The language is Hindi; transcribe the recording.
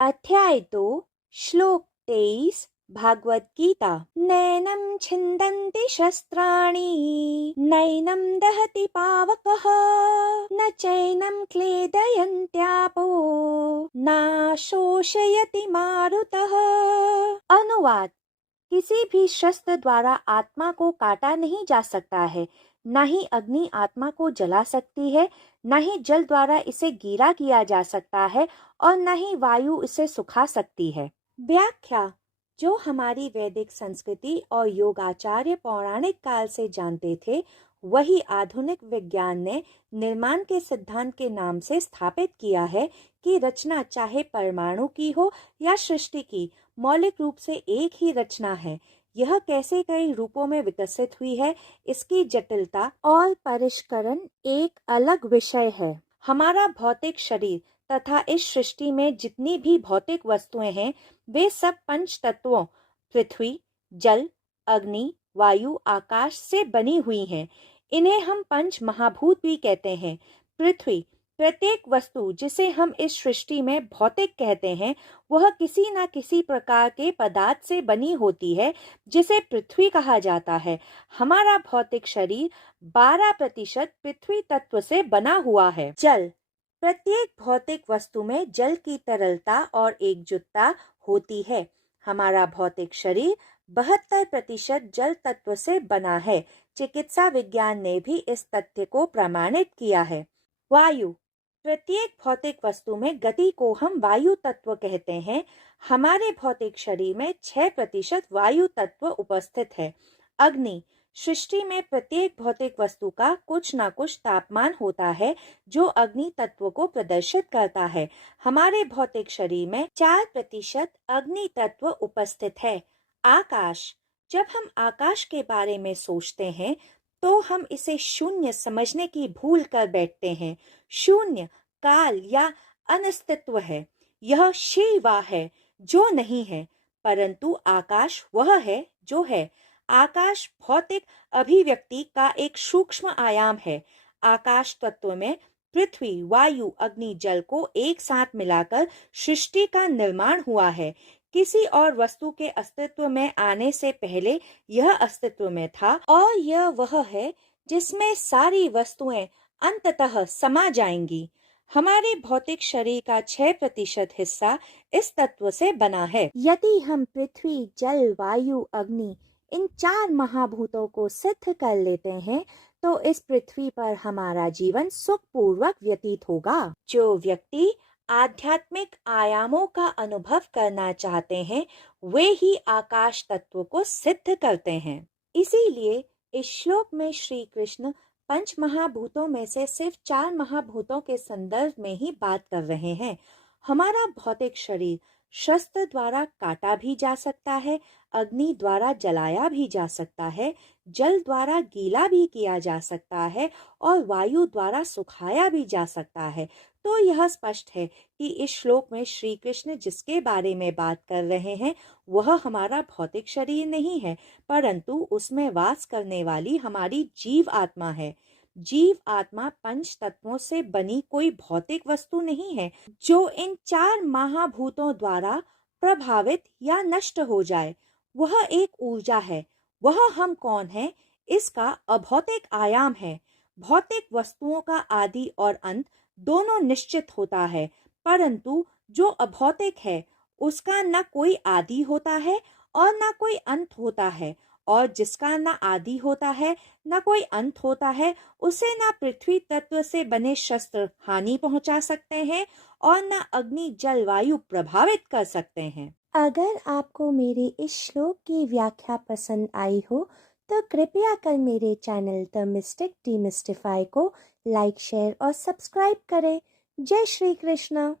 अध्याय 2 श्लोक 23 भागवत गीता। नैनं छिन्दन्ति शस्त्राणि नैनं दहति पावकः न चैनं क्लेदयन्त्यापो न शोषयति मारुतः। अनुवाद। किसी भी शस्त्र द्वारा आत्मा को काटा नहीं जा सकता है, न ही अग्नि आत्मा को जला सकती है, न ही जल द्वारा इसे गीला किया जा सकता है और न ही वायु इसे सुखा सकती है। व्याख्या। जो हमारी वैदिक संस्कृति और योगाचार्य पौराणिक काल से जानते थे, वही आधुनिक विज्ञान ने निर्माण के सिद्धांत के नाम से स्थापित किया है कि रचना चाहे परमाणु की हो या सृष्टि की, मौलिक रूप से एक ही रचना है। यह कैसे कई रूपों में विकसित हुई है, इसकी जटिलता और परिष्करण एक अलग विषय है। हमारा भौतिक शरीर तथा इस सृष्टि में जितनी भी भौतिक वस्तुएं हैं, वे सब पंच तत्वों पृथ्वी, जल, अग्नि, वायु, आकाश से बनी हुई हैं। इन्हें हम पंच महाभूत भी कहते हैं। पृथ्वी, प्रत्येक वस्तु जिसे हम इस सृष्टि में भौतिक कहते हैं, वह किसी न किसी प्रकार के पदार्थ से बनी होती है, जिसे पृथ्वी कहा जाता है। हमारा भौतिक शरीर 12% पृथ्वी तत्व से बना हुआ है। जल, प्रत्येक भौतिक वस्तु में जल की तरलता और एकजुटता होती है। हमारा भौतिक शरीर 72% जल तत्व से बना है। चिकित्सा विज्ञान ने भी इस तथ्य को प्रमाणित किया है। वायु, प्रत्येक भौतिक वस्तु में गति को हम वायु तत्व कहते हैं। हमारे भौतिक शरीर में 6% वायु तत्व उपस्थित है। अग्नि, सृष्टि में प्रत्येक भौतिक वस्तु का कुछ न कुछ तापमान होता है, जो अग्नि तत्व को प्रदर्शित करता है। हमारे भौतिक शरीर में 4% अग्नि तत्व उपस्थित है। आकाश, जब हम आकाश के बारे में सोचते हैं तो हम इसे शून्य समझने की भूल कर बैठते हैं। शून्य काल या अनिस्तित्व है। यह शिवा है जो नहीं है, परंतु आकाश वह है जो है। आकाश भौतिक अभिव्यक्ति का एक सूक्ष्म आयाम है। आकाश तत्व में पृथ्वी, वायु, अग्नि, जल को एक साथ मिलाकर सृष्टि का निर्माण हुआ है। किसी और वस्तु के अस्तित्व में आने से पहले यह अस्तित्व में था, और यह वह है जिसमें सारी वस्तुएं अंततः समा जाएंगी। हमारे भौतिक शरीर का 6% हिस्सा इस तत्व से बना है। यदि हम पृथ्वी, जल, वायु, अग्नि इन 4 महाभूतों को सिद्ध कर लेते हैं, तो इस पृथ्वी पर हमारा जीवन सुखपूर्वक व्यतीत होगा। जो व्यक्ति आध्यात्मिक आयामों का अनुभव करना चाहते हैं, वे ही आकाश तत्व को सिद्ध करते हैं। इसीलिए इस श्लोक में श्री कृष्ण पंच महाभूतों में से सिर्फ 4 महाभूतों के संदर्भ में ही बात कर रहे हैं। हमारा भौतिक शरीर शस्त्र द्वारा काटा भी जा सकता है, अग्नि द्वारा जलाया भी जा सकता है, जल द्वारा गीला भी किया जा सकता है और वायु द्वारा सुखाया भी जा सकता है। तो यह स्पष्ट है कि इस श्लोक में श्री कृष्ण जिसके बारे में बात कर रहे हैं, वह हमारा भौतिक शरीर नहीं है, परंतु उसमें वास करने वाली हमारी जीव आत्मा है। जीव आत्मा पंच तत्वों से बनी कोई भौतिक वस्तु नहीं है, जो इन 4 महाभूतों द्वारा प्रभावित या नष्ट हो जाए। वह एक ऊर्जा है। वह हम कौन है, इसका अभौतिक आयाम है। भौतिक वस्तुओं का आदि और अंत दोनों निश्चित होता है, परंतु जो अभौतिक है उसका न कोई आदि होता है और न कोई अंत होता है, और जिसका न आदि होता है न कोई अंत होता है, उसे न पृथ्वी तत्व से बने शस्त्र हानि पहुंचा सकते हैं और न अग्नि, जल, वायु प्रभावित कर सकते हैं। अगर आपको मेरे इस श्लोक की व्याख्या पसंद आई हो, तो कृपया कर मेरे चैनल द मिस्टिक डीमिस्टिफाई को लाइक, शेयर और सब्सक्राइब करें। जय श्री कृष्ण।